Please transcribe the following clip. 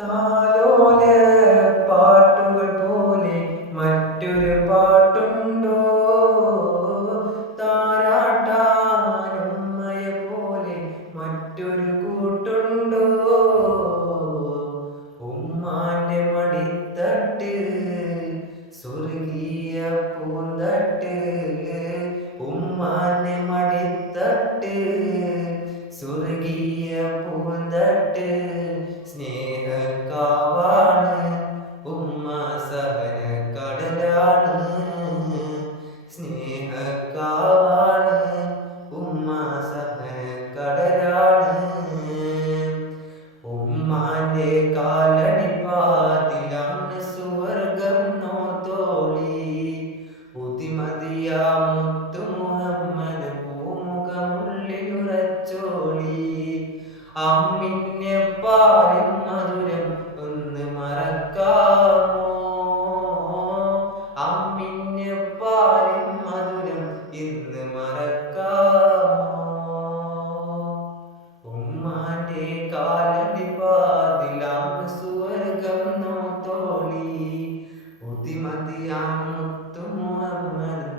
താലോല പാട്ടുകൾ പോലെ മറ്റൊരു പാട്ടുണ്ടോ? താരാട്ടാനുമ്മയെ പോലെ മറ്റൊരു കൂട്ടുണ്ടോ? ഉമ്മാന്റെ മടിത്തട്ട് സ്വർഗീയ പൂന്തട്ട്. ഉമ്മാന്റെ മടിത്തട്ട് സ്വർഗീയ പൂന്തട്ട്. സ്നേഹക്കാവാണ് ഉമ്മ, സഹന കടലാണ്. സ്നേഹക്കാവാണ് ഉമ്മ, സഹന കടലാണ്. ഉമ്മാന്റെ കാലടിപ്പാത്തിലാണ് സുവർഗം നോത്തോളി. ബുദ്ധിമതിയാ മുത്തു മുഹമ്മദ് പൂമുഖമുള്ളിലുറച്ചോളി. അമ്മിന്റെ പാലിൻ മധുരം ഒന്ന് മറക്കാമോ? അമ്മിന്റെ പാലിൻ മധുരം ഇന്ന് മറക്കാമോ? ഉമ്മാന്റെ കാലടിപ്പാതിലാണ് സുവർഗം നോത്തോളി. ബുദ്ധിമതിയാ മുത്തു മുഹമ്മദ്